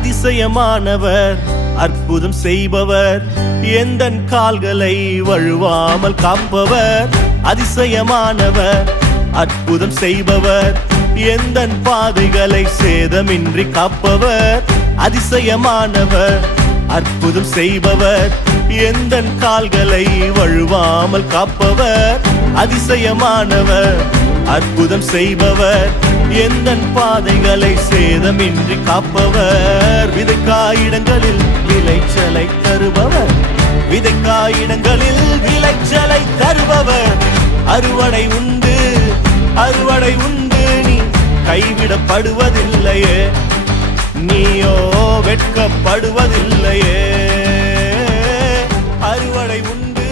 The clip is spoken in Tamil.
அதிசயமானவர் அற்புதம் செய்பவர் எந்தன் கால்களை வழுவாமல் காப்பவர் அதிசயமானவர் அற்புதம் செய்பவர் எந்தன் பாதைகளை சேதமின்றி காப்பவர் அதிசயமானவர் அற்புதம் செய்பவர் எந்தன் கால்களை வழுவாமல் காப்பவர் அதிசயமானவர் அற்புதம் செய்பவர் எந்தன் பாதைகளை சேதமின்றி காப்பவர் விதைக்காயிடங்களில் விளைச்சலை தருபவர் விதைக்காயிடங்களில் விளைச்சலை தருபவர் அறுவடை உண்டு நீ கைவிடப்படுவதில்லையே நீயோ வெட்கப்படுவதில்லையே அறுவடை உண்டு